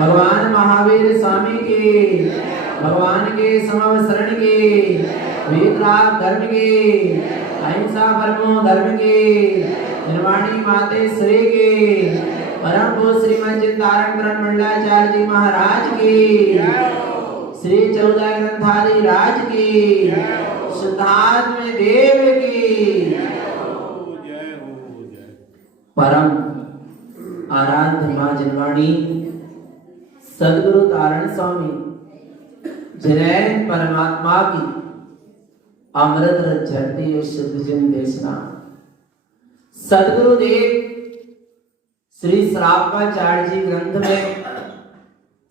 भगवान महावीर स्वामी की, भगवान के समवसरण की, वीतराग धर्म की, अहिंसा परमो धर्म की, निर्वाणी मातेश्वरी की, परम पूज्य श्रीमद चिंतारण मंडलाचार्य जी महाराज की, श्री 14 ग्रंथादि राज की, शुद्धात्म देव की, परम आराध्य मां जनवाणी सदगुरु तारण स्वामी जिन्हें परमात्मा की अमृत रस झरती शुद्ध जन देशना सदगुरु देव श्री श्रावकाचार्य जी ग्रंथ में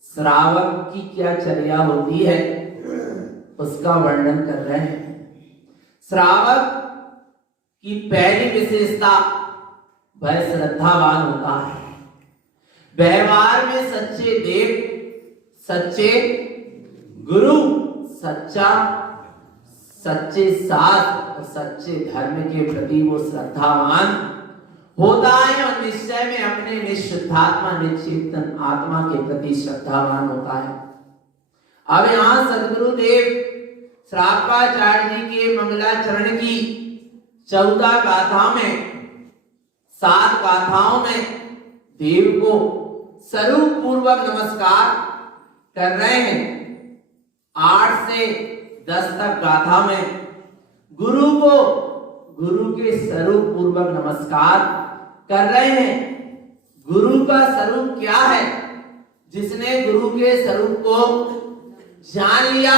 श्रावक की क्या चर्या होती है उसका वर्णन कर रहे हैं। श्रावक की पहली विशेषता वह श्रद्धावान होता है, व्यवहार में सच्चे देव, सच्चे गुरु, सच्चे साथ और सच्चे धर्म के प्रति वो श्रद्धावान होता है और निश्चय में अपने निश्चितात्मा निश्चेतन आत्मा के प्रति श्रद्धावान होता है। अब यहाँ सदगुरु देव श्रावकाचार्य जी के मंगलाचरण की 14 गाथाओं में 7 गाथाओं में देव को स्वरूप पूर्वक नमस्कार कर रहे हैं। 8 से 10 तक गाथा में गुरु को गुरु के स्वरूप पूर्वक नमस्कार कर रहे हैं। गुरु का स्वरूप क्या है? जिसने गुरु के स्वरूप को जान लिया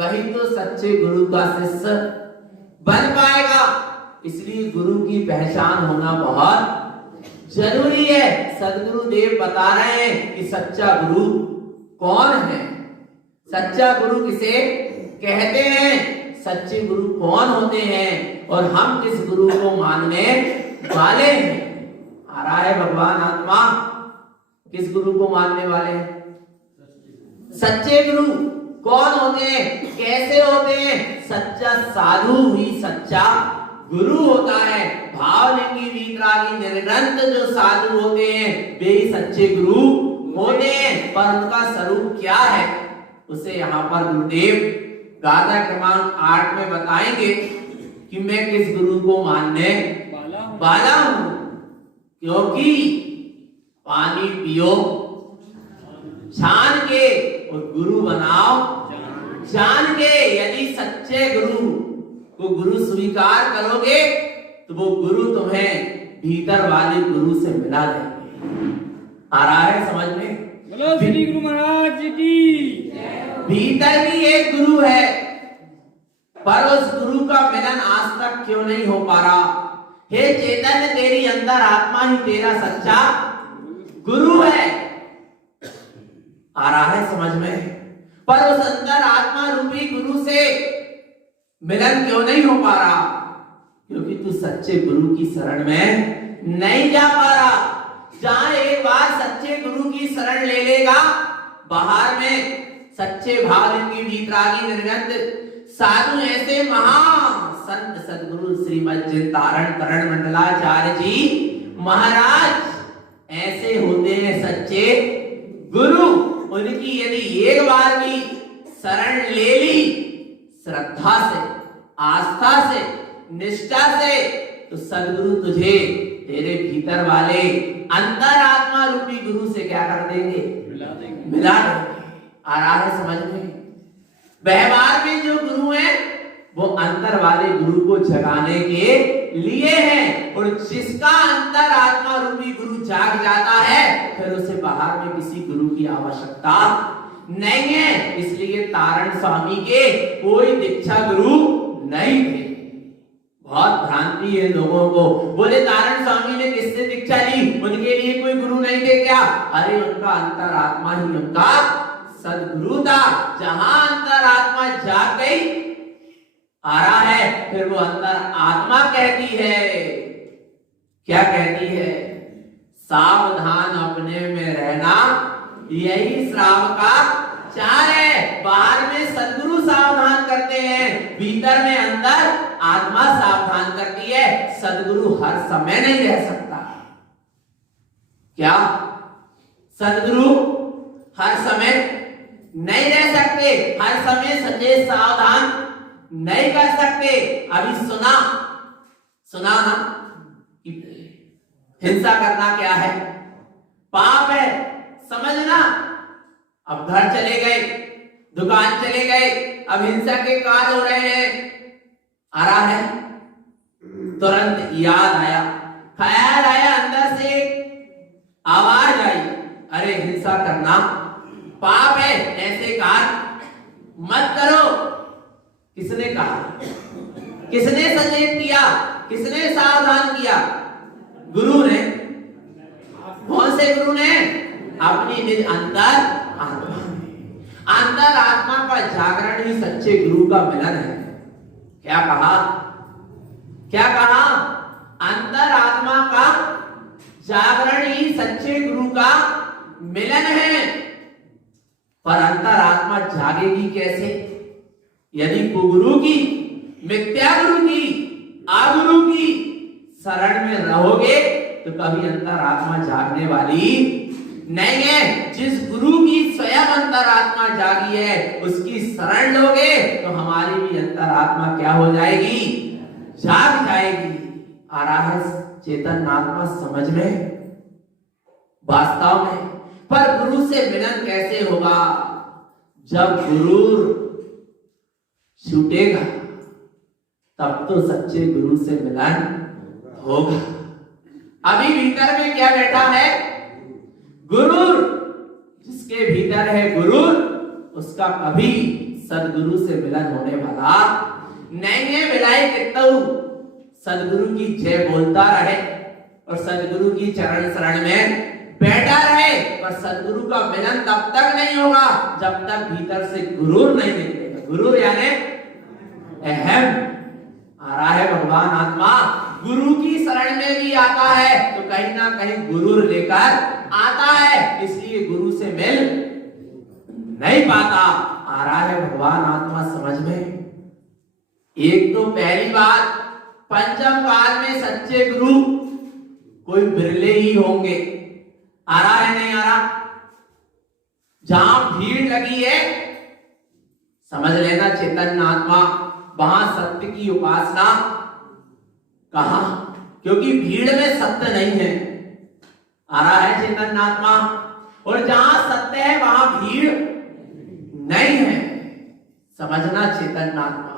वही तो सच्चे गुरु का शिष्य बन पाएगा। इसलिए गुरु की पहचान होना बहुत जरूरी है। सदगुरु देव बता रहे हैं कि सच्चा गुरु कौन है, सच्चा गुरु किसे कहते हैं, सच्चे गुरु कौन होते हैं और हम किस गुरु को मानने वाले हैं। आ रहा है भगवान आत्मा किस गुरु को मानने वाले हैं? सच्चे गुरु कौन होते हैं, कैसे होते हैं? सच्चा साधु ही सच्चा गुरु होता है। भावलिंगी वीतरागी निर्ग्रंथ जो साधु होते हैं वे ही सच्चे गुरु होते हैं। पर उनका स्वरूप क्या है उसे यहाँ पर गुरुदेव गाथा क्रमांक 8 में बताएंगे कि मैं किस गुरु को मानने वाला हूँ। क्योंकि पानी पियो छान के और गुरु बनाओ जान के। यदि सच्चे गुरु को गुरु स्वीकार करोगे तो वो गुरु तुम्हें भीतर वाले गुरु से मिला देंगे। आ रहा है समझ में? बोलो श्री गुरु महाराज की। भीतर भी एक गुरु है पर उस गुरु का मिलन आज तक क्यों नहीं हो पा रहा? हे चैतन्य तेरी अंदर आत्मा ही तेरा सच्चा गुरु है। आ रहा है समझ में? पर उस अंदर आत्मा रूपी गुरु से मिलन क्यों नहीं हो पा रहा? क्योंकि तू सच्चे गुरु की शरण में नहीं जा पा रहा। जहां एक बार सच्चे गुरु की शरण ले लेगा बाहर में सच्चे भावलिंगी वीतरागी निर्गंध साधु ऐसे महासंत सदगुरु श्रीमद चिंतारण करण मंडलाचार्य जी महाराज ऐसे होते हैं सच्चे गुरु। उनकी यदि एक बार भी शरण ले ली श्रद्धा से, आस्था से, निष्ठा से, तो सदगुरु तुझे तेरे भीतर वाले अंतरात्मा रूपी गुरु से क्या कर देंगे? मिला देंगे। आ रहा है समझ में? व्यवहार में जो गुरु हैं वो अंतर वाले गुरु को जगाने के लिए हैं, और जिसका अंतरात्मा रूपी गुरु जाग जाता है फिर उसे बाहर में किसी गुरु की आवश्यकता नहीं है। इसलिए तारण स्वामी के कोई दीक्षा गुरु नहीं थे। बहुत भ्रांति है लोगों को, बोले तारण स्वामी ने किससे दीक्षा ली, उनके लिए कोई गुरु नहीं थे क्या? अरे उनका अंतरात्मा ही उनका सदगुरु था। जहां अंतरात्मा जाग गई, आ रहा है, फिर वो अंतर आत्मा कहती है, क्या कहती है? सावधान अपने में रहना, यही श्राव का चार है। बाहर में सदगुरु सावधान करते हैं, भीतर में अंदर आत्मा सावधान करती है। सदगुरु हर समय नहीं रह सकता। क्या सदगुरु हर समय नहीं रह सकते? हर समय सचेत सावधान नहीं कर सकते। अभी सुना ना कि हिंसा करना क्या है? पाप है, समझना। अब घर चले गए, दुकान चले गए, अब हिंसा के कार्य हो रहे हैं, आ रहा है, तुरंत याद आया, ख्याल आया, अंदर से आवाज आई, अरे हिंसा करना पाप है, ऐसे कार्य मत करो। किसने कहा? किसने सचेत किया? किसने सावधान किया? गुरु ने। कौन से गुरु ने? अपनी निज अंतर आत्मा। अंतर आत्मा का जागरण ही सच्चे गुरु का मिलन है। क्या कहा? क्या कहा? अंतर आत्मा का जागरण ही सच्चे गुरु का मिलन है। पर अंतर आत्मा जागेगी कैसे? यदि कुगुरु की, मिथ्या गुरु की, आगुरु की शरण में रहोगे तो कभी अंतरात्मा जागने वाली नहीं है। जिस गुरु की स्वयं अंतरात्मा जागी है उसकी शरण लोगे तो हमारी भी अंतरात्मा क्या हो जाएगी? जाग जाएगी। आ रहा है चेतन आत्मा समझ में, वास्तव में। पर गुरु से मिलन कैसे होगा? जब गुरु छूटेगा तब तो सच्चे गुरु से मिलन होगा। अभी भीतर में क्या बैठा है? गुरु। जिसके भीतर है गुरु उसका कभी सदगुरु से मिलन होने वाला नहीं है। मिलाई कितु सदगुरु की जय बोलता रहे और सदगुरु की चरण शरण में बैठा रहे, पर सदगुरु का मिलन तब तक नहीं होगा जब तक भीतर से गुरु नहीं निकलेगा। गुरु यानी अहम। आ रहा है भगवान आत्मा गुरु की शरण में भी आता है तो कहीं ना कहीं गुरु लेकर आता है, इसलिए गुरु से मिल नहीं पाता। आ रहा है भगवान आत्मा समझ में। एक तो पहली बात, पंचम काल में सच्चे गुरु कोई बिरले ही होंगे। आ रहा है नहीं आ रहा? जहां भीड़ लगी है समझ लेना चेतन आत्मा, वहां सत्य की उपासना कहां? क्योंकि भीड़ में सत्य नहीं है। आ रहा है चेतन आत्मा। और जहां सत्य है वहां भीड़ नहीं है। समझना चेतन आत्मा।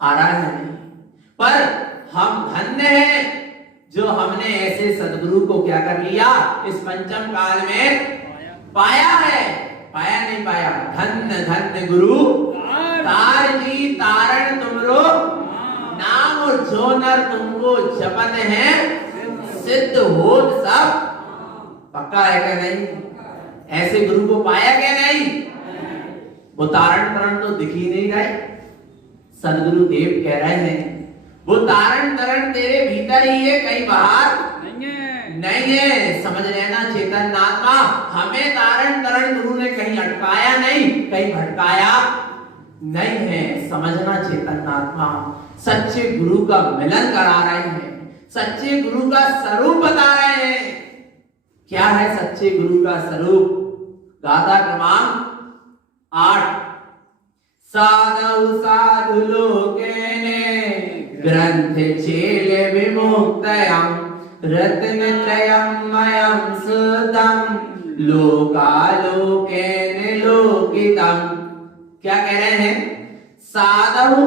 आ रहा है नहीं? पर हम धन्य हैं जो हमने ऐसे सदगुरु को क्या कर लिया? इस पंचम काल में पाया है। पाया नहीं पाया? धन्य धन्य गुरु तार जी तारण तुमरो नाम, और जो नर तुमको जपत है सिद्ध होत सब। पक्का है क्या नहीं? ऐसे गुरु को पाया क्या नहीं? वो तारण तरण तो दिख ही नहीं रहे। सदगुरु देव कह रहे हैं वो तारण तरण तेरे भीतर ही है, कहीं बाहर नहीं है। समझ लेना चेतन आत्मा, हमें तारण तरण गुरु ने कहीं अटकाया नहीं, कहीं भटकाया नहीं है। समझना चेतन आत्मा, सच्चे गुरु का मिलन करा रहे हैं, सच्चे गुरु का स्वरूप बता रहे हैं। क्या है सच्चे गुरु का स्वरूप? गाथा क्रमांक 8। साधु साधु लोकेने ग्रंथ चेल विमुक्तयं रत्नत्रयमयं सुतम लोकालोकेन लोकितम। क्या कह रहे हैं? साधु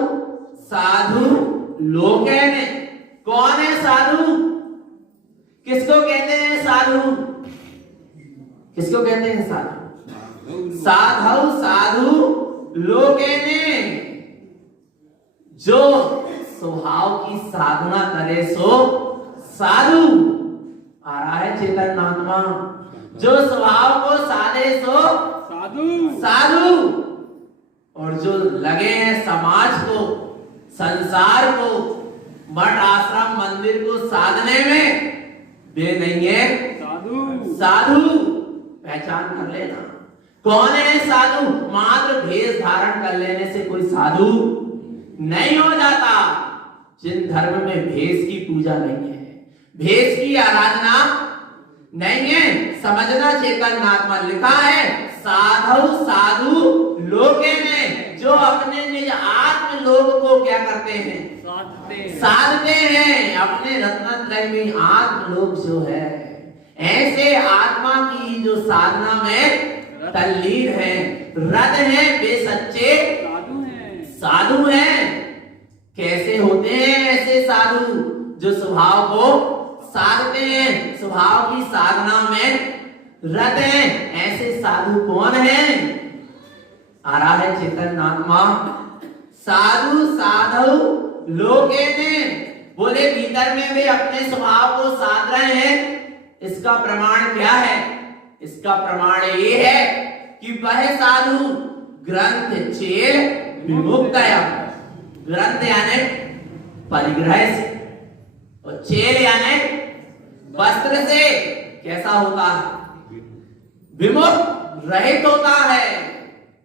साधु लोकेन। कौन है साधु? किसको कहते हैं साधु? किसको कहते हैं साधु? साधु साधु लोकेने, जो स्वभाव की साधना करे सो साधु। आ रहा है चेतन आत्मा। जो स्वभाव को साधे सो साधु साधु। और जो लगे हैं समाज को, संसार को, मठ आश्रम मंदिर को साधने में, वे नहीं है साधु। साधु। पहचान कर लेना कौन है साधु। मात्र भेष धारण कर लेने से कोई साधु नहीं हो जाता। जिन धर्म में भेष की पूजा नहीं है, भेष की आराधना नहीं है, समझना चेतन आत्मा लिखा है साधु साधु लोके में, जो अपने निज आत्म लोक को क्या करते हैं? साधते हैं। अपने रत्नत्रय में आत्म लोक जो है, ऐसे आत्मा की जो साधना में तल्लीन है, रत है, वे सच्चे साधु हैं। कैसे होते हैं ऐसे साधु? जो स्वभाव को साधते हैं, स्वभाव की साधना में रत हैं। ऐसे साधु कौन हैं? आ रहा है चेतन आत्मा। साधु साधु लोके ने, बोले भीतर में वे अपने स्वभाव को साध रहे हैं। इसका प्रमाण क्या है? इसका प्रमाण ये है कि वह साधु ग्रंथ चेल विमुक्तया, ग्रंथ यानी परिग्रह से, और चेल यानी वस्त्र से कैसा होता है? विमुक्त रहित होता है।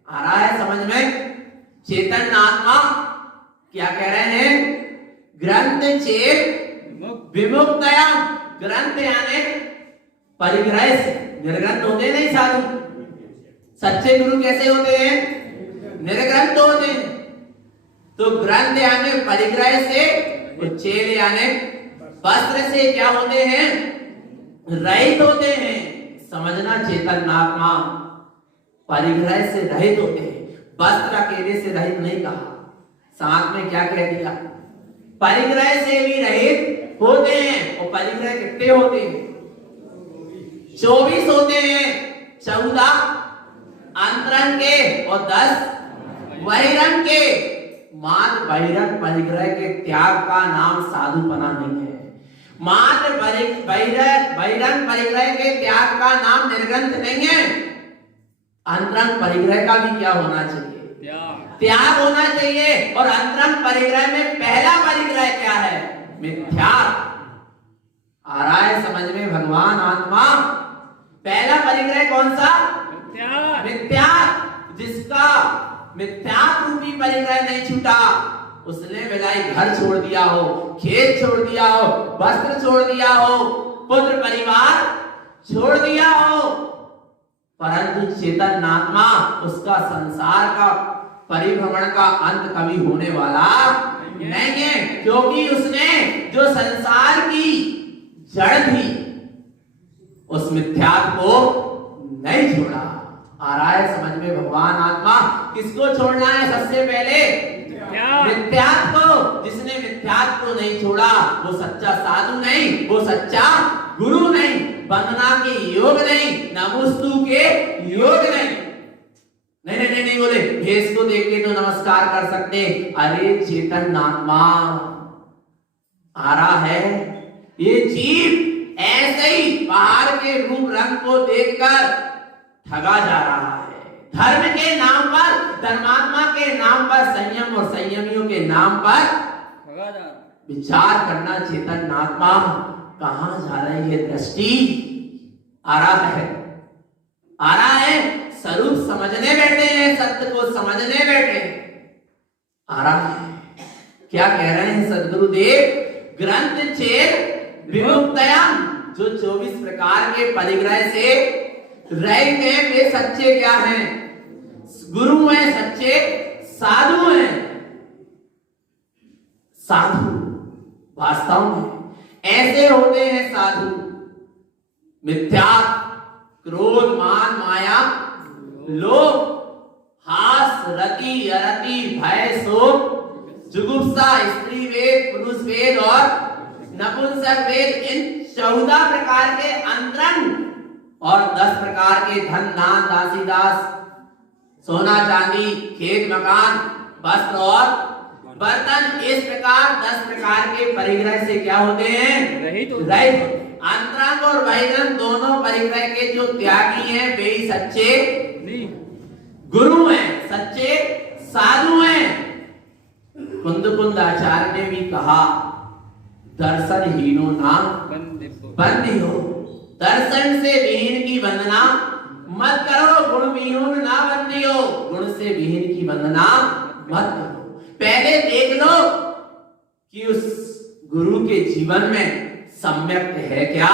आ रहा है समझ में? चेतन आत्मा क्या कह रहे हैं? ग्रंथ चेल विमुक्तया, ग्रंथ यानी परिग्रह से। निर्ग्रंथ होते नहीं साधु। सच्चे गुरु कैसे होते हैं? निर्ग्रंथ होते हैं। तो ग्रंथ यानी परिग्रह से, और चेल यानी वस्त्र से क्या होते हैं? रहित होते हैं। समझना चेतन आत्मा परिग्रह से रहित होते हैं। वस्त्र अकेले से रहित नहीं कहा, साथ में क्या कह दिया? परिग्रह से भी रहित होते हैं। और परिग्रह कितने होते हैं? 24 होते हैं। 14 अंतरंग के और 10 बहिरंग के। मात्र बहिरंग परिग्रह के त्याग का नाम साधुपना नहीं है। मात्र बहिरंग परिग्रह के त्याग का नाम निर्ग्रंथ नहीं है। अंतरंग परिग्रह का भी क्या होना चाहिए? त्याग होना चाहिए। और अंतरंग परिग्रह में पहला परिग्रह क्या है? मिथ्या। आ रहा है समझ में भगवान आत्मा? पहला परिग्रह कौन सा? मिथ्या। जिसका मिथ्या रूपी परिग्रह नहीं छूटा, उसने बिलाई घर छोड़ दिया हो, खेत छोड़ दिया हो, वस्त्र छोड़ दिया हो, पुत्र परिवार छोड़ दिया हो, परंतु चेतन आत्मा उसका संसार का परिभ्रमण का अंत कभी होने वाला नहीं है। क्योंकि उसने जो संसार की जड़ थी, उस मिथ्यात्व को नहीं छोड़ा। आ रहा है समझ में भगवान आत्मा? किसको छोड़ना है सबसे पहले? मिथ्यात्व को। जिसने मिथ्यात्व को नहीं छोड़ा वो सच्चा साधु नहीं, वो सच्चा गुरु नहीं, वंदना के योग नहीं, नमोस्तु के योग नहीं। नहीं बोले भेष को देख के तो नमस्कार कर सकते। अरे चेतन आत्मा आ रहा है, ये जीव ऐसे ही बाहर के रूप रंग को देखकर ठगा जा रहा है। धर्म के नाम पर, धर्मात्मा के नाम पर, संयम और संयमियों के नाम पर ठगा जा रहा है। विचार करना चेतन आत्मा कहां जा रही है दृष्टि? आ रहा है स्वरूप समझने बैठे हैं, सत्य को समझने बैठे। आ रहा है क्या कह रहे हैं सदगुरुदेव? ग्रंथ चेत विमुक्तया, जो 24 प्रकार के परिग्रह से रहित हैं, वे सच्चे क्या हैं? गुरु हैं, सच्चे साधु हैं। साधु वास्तव में ऐसे होते हैं साधु, मिथ्या, क्रोध, मान, माया, लोभ, हास, रति, अरति, भय, शोक, जुगुप्सा, स्त्री वेद, पुरुष वेद और नपुंसक वेद, इन 14 प्रकार के अंतरंग और 10 प्रकार के धन, दान, दासी दास, सोना चांदी, खेत मकान, वस्त्र और बर्तन, इस प्रकार 10 प्रकार के परिग्रह से क्या होते हैं? रहित। अंतरंग और बहिरंग दोनों परिग्रह के जो त्यागी हैं वे ही सच्चे गुरु हैं, सच्चे साधु हैं। कुंद आचार्य ने भी कहा, दर्शन हीनो ना बंदियो, दर्शन से विहीन की वंदना मत करो, गुण विहीन ना बंदियो, गुण से विहीन की वंदना मत करो। पहले देख लो कि उस गुरु के जीवन में सम्यक्त है क्या?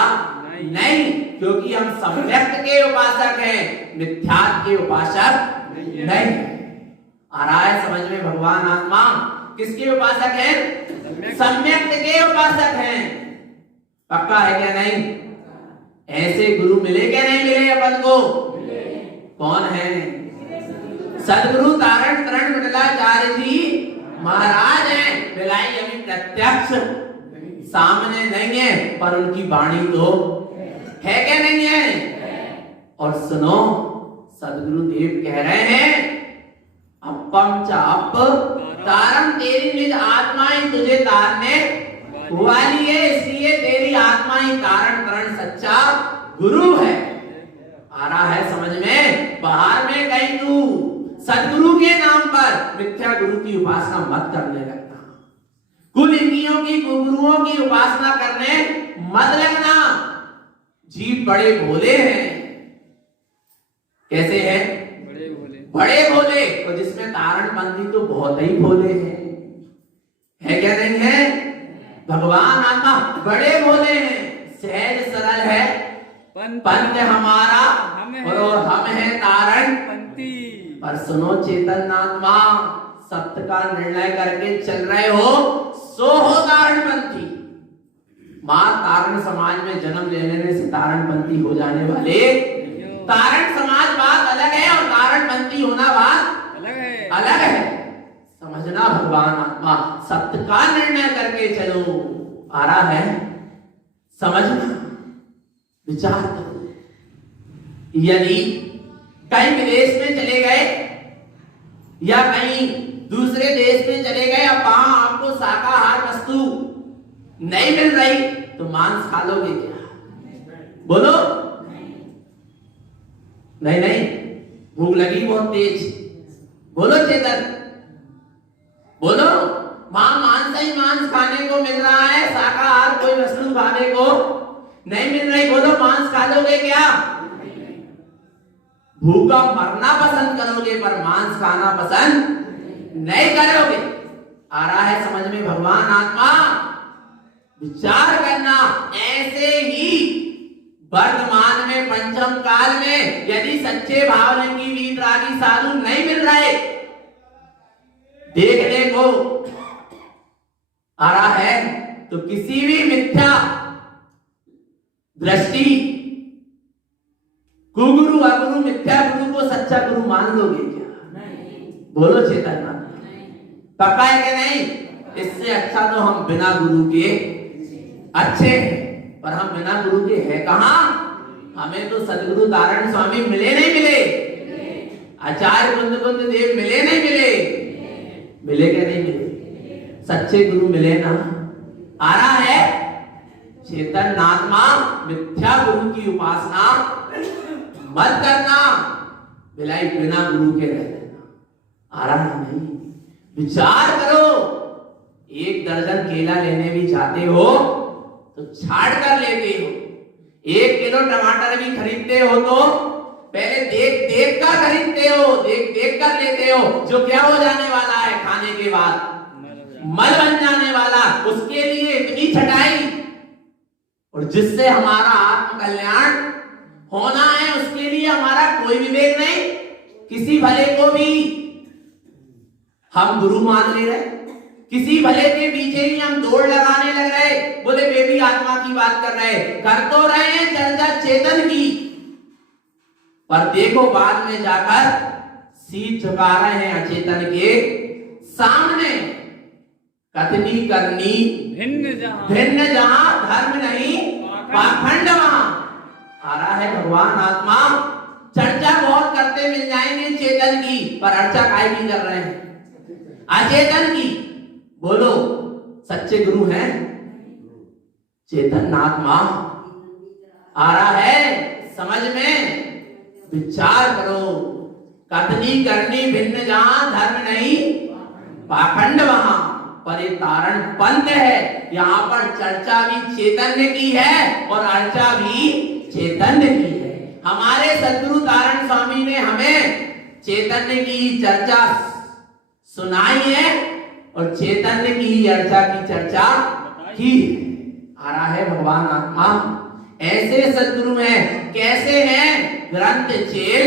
नहीं, क्योंकि हम सम्यक्त के उपासक हैं, मिथ्यात्व के उपासक नहीं। आ रहा है समझ में? भगवान आत्मा किसके उपासक हैं? सम्यक्त के उपासक हैं। पक्का है क्या? नहीं? ऐसे गुरु मिले क्या नहीं मिले अपन को? कौन है? सदगुरु तारण तरण विठलाचार्य जी महाराज हैं। बिलाई अभी प्रत्यक्ष सामने नहीं है, पर उनकी वाणी तो है क्या नहीं है? और सुनो, सदगुरुदेव कह रहे हैं, अपम च अप तारम, तेरी निज आत्मा ही तुझे तारने वाली है, इसलिए तेरी आत्मा ही तारण करण सच्चा गुरु है। आ रहा है समझ में? बाहर में कहीं तू सदगुरु के नाम पर मिथ्या गुरु की उपासना मत करने लगना, कुल इंद्रियों की कुगुरुओं की उपासना करने मत लगना। जीव बड़े भोले हैं। कैसे हैं? बड़े भोले। तो जिसमें तारणपंथी तो बहुत ही भोले हैं, है क्या नहीं है? भगवान आत्मा बड़े भोले हैं, सहज सरल है पंथ हमारा और हम है तारणपंथी। पर सुनो चेतन आत्मा, सत्य का निर्णय करके चल रहे हो सो हो तारणपंथी। मां तारण समाज में जन्म लेने से तारणपंथी हो जाने वाले, तारण समाज बात अलग है और तारणपंथी होना बात अलग है। समझना भगवान आत्मा, सत्य का निर्णय करके चलो। आ रहा है समझना, विचार करो। यदि कहीं विदेश में चले गए या कहीं दूसरे देश में चले गए, अब वहां आपको शाकाहार वस्तु नहीं मिल रही तो मांस खा लोगे क्या? बोलो। नहीं, भूख लगी बहुत तेज। बोलो चेतन, बोलो। वहां मांस ही मांस खाने को मिल रहा है, शाकाहार कोई वस्तु खाने को नहीं मिल रही। बोलो, मांस खा लोगे क्या? भूखा मरना पसंद करोगे पर मांस खाना पसंद नहीं करोगे। आ रहा है समझ में भगवान आत्मा? विचार करना। ऐसे ही वर्तमान में पंचम काल में यदि सच्चे भावलिंगी वीतरागी साधु नहीं मिल रहे देखने को, आ रहा है तो किसी भी मिथ्या दृष्टि, कुगुरु अगुरु मिथ्या गुरु को सच्चा गुरु मान लोगे क्या? बोलो चेतन, पक्का है कि नहीं? इससे अच्छा तो हम बिना गुरु के अच्छे हैं, पर हम बिना गुरु के हैं कहां? हमें तो सदगुरु तारण स्वामी मिले नहीं मिले, आचार्य कुंद देव मिले नहीं मिले, मिले क्या नहीं मिले? सच्चे गुरु मिले ना। आ रहा है चेतन आत्मा, मिथ्या गुरु की उपासना मत करना, बिलाई बिना गुरु के रह देना। आ रहा है नहीं? विचार करो। एक दर्जन केला लेने भी जाते हो तो छाड़ कर लेते हो, 1 किलो टमाटर भी खरीदते हो तो पहले देख देख कर खरीदते हो, देख देख कर लेते हो, जो क्या हो जाने वाला है खाने के बाद? मल बन जाने वाला। उसके लिए इतनी छटाई, और जिससे हमारा आत्म कल्याण होना है उसके लिए हमारा कोई विवेक नहीं, किसी भले को भी हम गुरु मान ले रहे, किसी भले के पीछे ही हम दौड़ लगाने लग रहे, बोले वे भी आत्मा की बात कर रहे, कर तो रहे हैं चर्चा चेतन की, पर देखो बाद में जाकर सीट झुका रहे हैं अचेतन के सामने। कथनी करनी भिन्न जहां धर्म नहीं पाखंड वहां। आ रहा है भगवान आत्मा, चर्चा बहुत करते मिल जाएंगे चेतन की, पर अर्चा काहे की कर रहे हैं अचेतन की। बोलो सच्चे गुरु हैं चेतन आत्मा। आ रहा है समझ में, विचार करो। कथनी करनी भिन्न जहां धर्म नहीं पाखंड वहां, पर ये तारण पंथ है। यहाँ पर चर्चा भी चैतन्य की है और अर्चा भी चैतन्य की है। हमारे सदगुरु तारण स्वामी ने हमें चैतन्य की चर्चा सुनाई है और चैतन्य की अर्चा की चर्चा की। आ रहा है भगवान आत्मा, ऐसे सदगुरु हैं। कैसे हैं? ग्रंथ चेल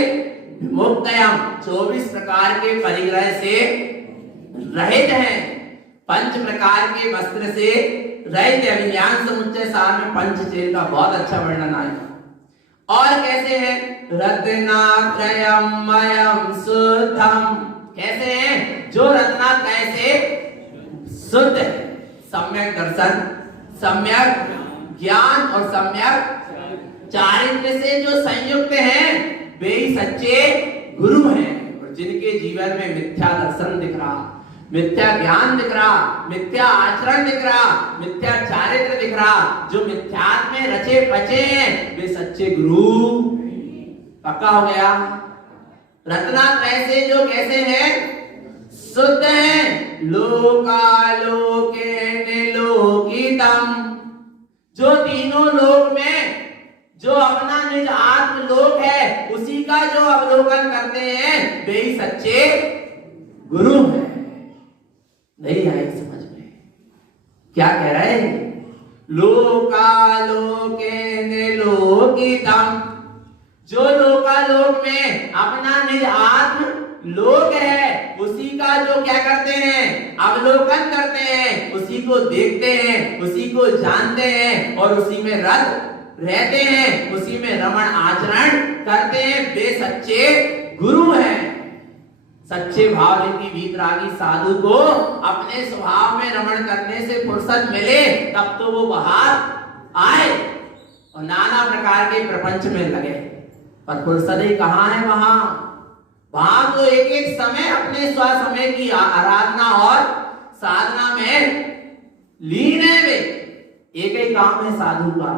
मुक्तयम, 24 प्रकार के परिग्रह से रहित हैं, 5 प्रकार के वस्त्र से रहित। अभिज्ञान समुच्चय सार में पंचचेल का बहुत अच्छा वर्णन आया। और कैसे हैं? रत्नात्रयमयम शुद्धम। कैसे हैं? जो रत्नात्रय से शुद्ध है। सम्यक दर्शन, सम्यक ज्ञान और सम्यक चारित्र से जो संयुक्त हैं, वे ही सच्चे गुरु हैं। और जिनके जीवन में मिथ्या दर्शन दिख रहा, मिथ्या ज्ञान दिख रहा, मिथ्या आचरण दिख रहा, मिथ्या चारित्र दिख रहा, जो मिथ्यात्व में रचे पचे हैं, वे सच्चे गुरु। पक्का हो गया। रत्नात्रय से जो कैसे हैं? शुद्ध हैं। लोकालोकेन लोकितम, जो तीनों लोक में जो अपना निज आत्म लोक है, उसी का जो अवलोकन करते हैं, वे ही सच्चे गुरु हैं। नहीं आई समझ में? क्या कह रहे हैं? लोकालोकेन लोकितम, जो लोकालोक में अपना निज आत्म लोक है, उसी का जो क्या करते हैं? अवलोकन करते हैं, उसी को देखते हैं, उसी को जानते हैं और उसी में रत रहते हैं, उसी में रमण आचरण करते हैं, वे सच्चे गुरु हैं। सच्चे भाव की वीतरागी साधु को अपने स्वभाव में रमण करने से फुर्सत मिले, तब तो वो बाहर आए और नाना प्रकार के प्रपंच में लगे। पर फुर्सत ही कहाँ है वहां? वहां तो एक एक समय अपने स्व समय की आराधना और साधना में लीन है वे। एक ही काम है साधु का,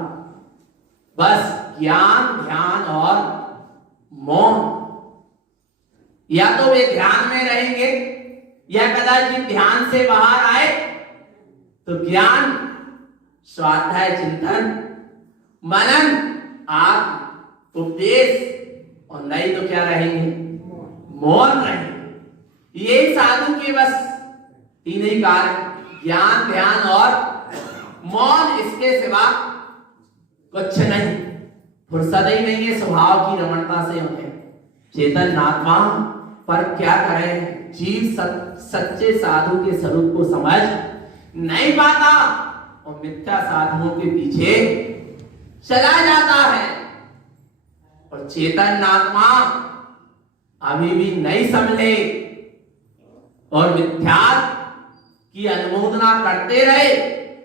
बस ज्ञान, ध्यान और मौन। या तो वे ध्यान में रहेंगे, या कदाचित ध्यान से बाहर आए तो ज्ञान, स्वाध्याय, चिंतन, मनन, आत्म उपदेश, और नहीं तो क्या रहेंगे? मौन रहेंगे। ये साधु के बस तीन ही कार्य, ज्ञान, ध्यान और मौन। इसके सिवा कुछ नहीं। फुर्सत ही नहीं है स्वभाव की रमणता से उन्हें। चेतन आत्मा पर क्या करें? जीव सच्चे साधु के स्वरूप को समझ नहीं पाता और मिथ्या साधुओं के पीछे चला जाता है। और चेतन आत्मा अभी भी नहीं समझे और मिथ्यात्व की अनुमोदना करते रहे,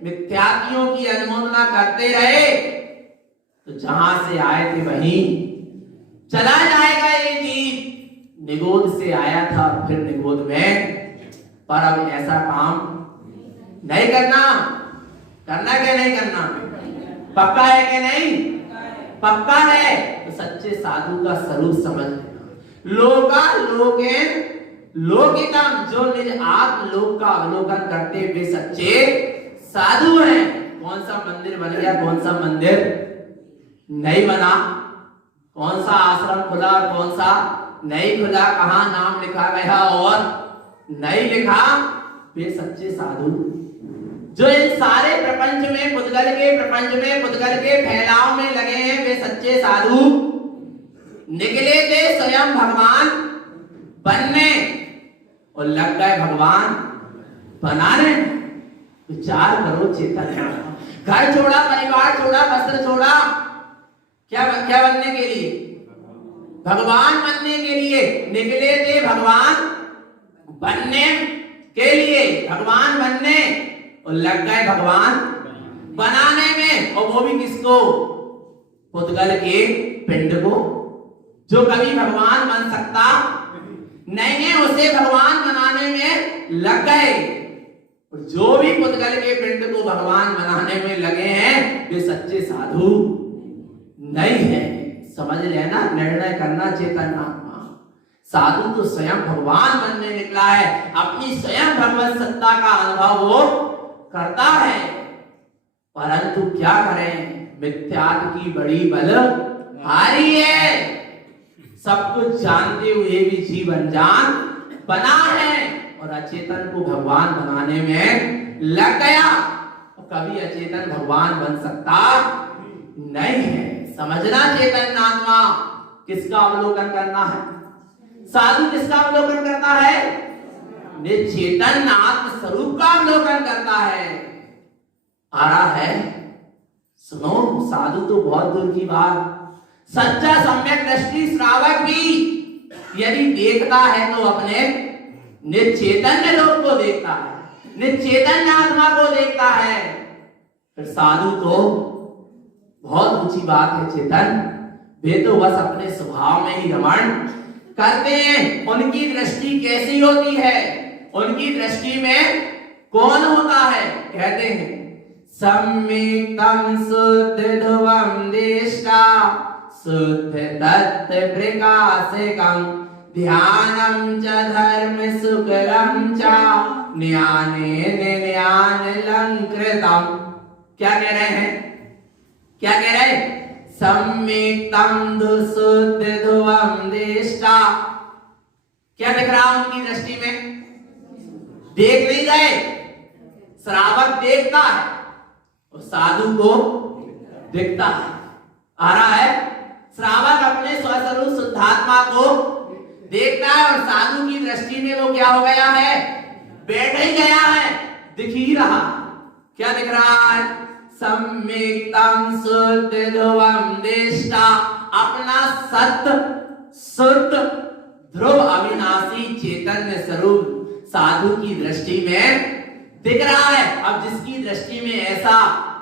मिथ्यात्वियों की अनुमोदना करते रहे, तो जहां से आए थे वहीं चला जाएगा ये जीव। निगोद से आया था और फिर निगोद में, पर अब ऐसा काम नहीं करना। करना क्या नहीं करना? पक्का है कि नहीं? पक्का है। तो सच्चे साधु का स्वरूप समझ लेना। लोका लोकेन लोकितम, जो निज आत्म लोक का अवलोकन करते वे सच्चे साधु हैं। कौन सा मंदिर बन गया, कौन सा मंदिर नहीं बना, कौन सा आश्रम खुला, कौन सा नहीं खुला, कहां नाम लिखा गया और नहीं लिखा, वे सच्चे साधु जो इन सारे प्रपंच में पुद्गल के फैलाव में लगे हैं, वे सच्चे साधु निकले थे स्वयं भगवान बनने। और लग गए भगवान बनाने। विचार करो चैतन्य, घर छोड़ा, परिवार छोड़ा, वस्त्र छोड़ा, क्या बनने के लिए? भगवान बनने के लिए निकले थे, भगवान बनने के लिए, भगवान बनने, और लग गए भगवान बनाने में। और वो भी किसको? पुद्गल के पिंड को, जो कभी भगवान बन सकता नहीं है, उसे भगवान बनाने में लग गए। और जो भी पुद्गल के पिंड को भगवान बनाने में लगे हैं, वे सच्चे साधु नहीं है। समझ लेना, निर्णय करना चेतन आत्मा। साधु तो स्वयं भगवान बनने निकला है, अपनी स्वयं भगवत सत्ता का अनुभव वो करता है। परंतु क्या करें, मिथ्यात्व की बड़ी बलहारी है। सब कुछ जानते हुए भी जीवन जान बना है और अचेतन को भगवान बनाने में लग गया। और कभी अचेतन भगवान बन सकता नहीं है। समझना चेतन आत्मा किसका अवलोकन करना है? साधु किसका अवलोकन करता है? निश्चेतन आत्म स्वरूप का अवलोकन करता है। आ रहा है, सुनो, साधु तो बहुत दूर की बात, सच्चा सम्यक दृष्टि श्रावक भी यदि देखता है तो अपने निश्चेतन लोक को देखता है, निश्चेतन आत्मा को देखता है। फिर साधु तो बहुत ऊंची बात है चेतन, वे तो बस अपने स्वभाव में ही रमण करते हैं। उनकी दृष्टि कैसी होती है? उनकी दृष्टि में कौन होता है? कहते हैं सम्यक्तं शुद्ध ध्रुवं दृष्टा शुद्ध तत्व प्रकाशकं ध्यानं च धर्म शुक्लं च ज्ञानेन ज्ञानलंकृतं। क्या कह रहे हैं? क्या कह रहे हैं? सम्यक्तं शुद्ध ध्रुवं दृष्टा। क्या दिख रहा उनकी दृष्टि में? देख नहीं गए, श्रावक देखता है और साधु को दिखता है। आ रहा है, श्रावक अपने स्वस्वरूप शुद्धात्मा को देखता है और साधु की दृष्टि में वो क्या हो गया है? बैठ ही गया है, दिख ही रहा। क्या दिख रहा है? सम्यक्तं शुद्ध ध्रुवं दृष्टा, अपना सत्य शुद्ध ध्रुव अविनाशी चैतन्य स्वरूप साधु की दृष्टि में दिख रहा है। अब जिसकी दृष्टि में ऐसा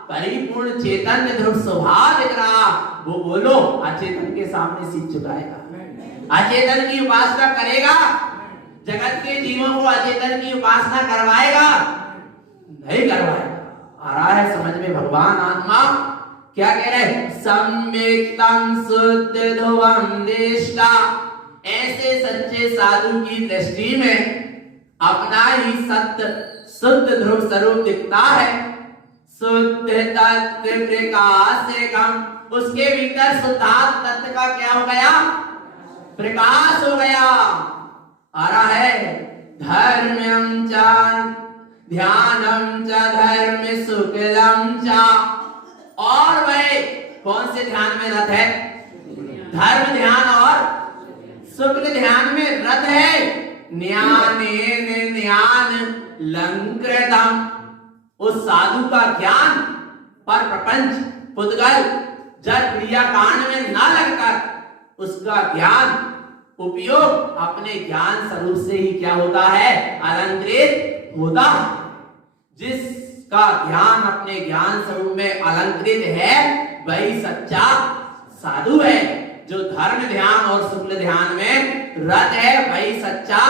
परिपूर्ण चैतन्य ध्रुव स्वभाव दिख रहा, वो बोलो अचेतन के सामने सिर झुकाएगा, अचेतन की उपासना करेगा, जगत के जीवों को अचेतन की उपासना करवाएगा? नहीं करवाएगा। आ रहा है समझ में? भगवान आत्मा क्या कह रहे हैं? सम्यक्तं शुद्ध ध्रुवं दृष्टा। ऐसे सच्चे साधु की दृष्टि में अपना ही सत्य शुद्ध ध्रुव स्वरूप दिखता है। शुद्ध तत्व प्रकाशकं, उसके भीतर शुद्धात्म तत्व का क्या हो गया? प्रकाश हो गया। आ रहा है धर्म्यं च ध्यानं च धर्म शुक्लं च। और वह कौन से ध्यान में रत है? धर्म ध्यान और शुक्ल ध्यान में रत है। ज्ञानेन ज्ञानलंकृतं, उस साधु का ज्ञान पर प्रपंच पुद्गल जड़ क्रिया कांड में न लगकर उसका ज्ञान उपयोग अपने ज्ञान स्वरूप से ही क्या होता है? अलंकृत होता है। जिसका ज्ञान अपने ज्ञान स्वरूप में अलंकृत है वही सच्चा साधु है। जो धर्म ध्यान और शुक्ल ध्यान में रत है वही सच्चा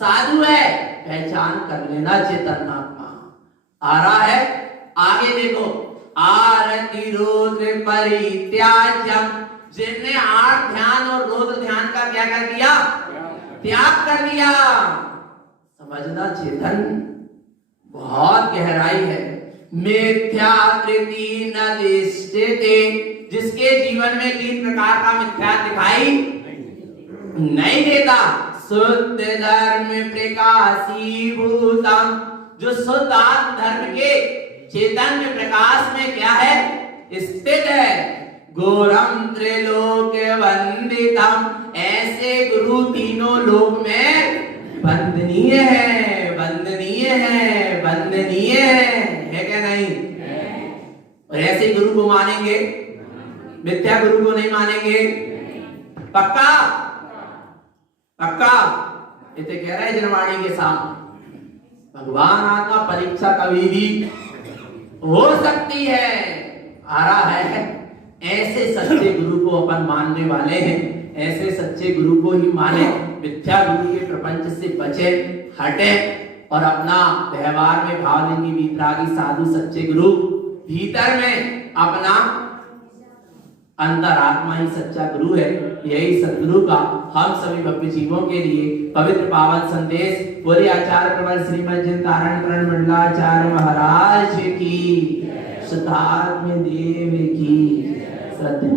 साधु है। पहचान कर लेना चेतन आत्मा। आ रहा है आगे देखो, आरति रुद्र परित्याज्यम, जिनने 8 ध्यान और रुद्र ध्यान का क्या कर दिया? त्याग कर दिया। समझना चेतन बहुत गहराई है। मिथ्याकृति न दिष्यते, जिसके जीवन में 3 प्रकार का मिथ्या दिखाई नहीं देता। शुद्ध धर्म प्रकाशीभूतम, जो शुद्ध आत्म धर्म के चैतन्य प्रकाश में क्या है? स्थित है। घोरम त्रिलोक वंदितम, ऐसे गुरु तीनों लोक में वंदनीय है, वंदनीय है, वंदनीय है क्या नहीं? और ऐसे गुरु को मानेंगे, मिथ्या गुरु को नहीं मानेंगे? पक्का पक्का? इसे कह रहे हैं जनवाणी के साथ, भगवान आत्मा परीक्षा कभी भी हो सकती है, आ रहा है। ऐसे सच्चे गुरु को अपन मानने वाले हैं, ऐसे सच्चे गुरु को ही माने, मिथ्या गुरु के प्रपंच से बचे, हटे और अपना व्यवहार में भावलिंगी वीतरागी साधु सच्चे गुरु, भीतर में अपना अंतर आत्मा ही सच्चा गुरु है। यही सद्गुरु का हम सभी भक्त जीवों के लिए पवित्र पावन संदेश। बोले आचार्य प्रवर श्रीमद जिनतारण प्रण मंडलाचार्य महाराज की, सिद्धार्थ देव की, श्रद्धेय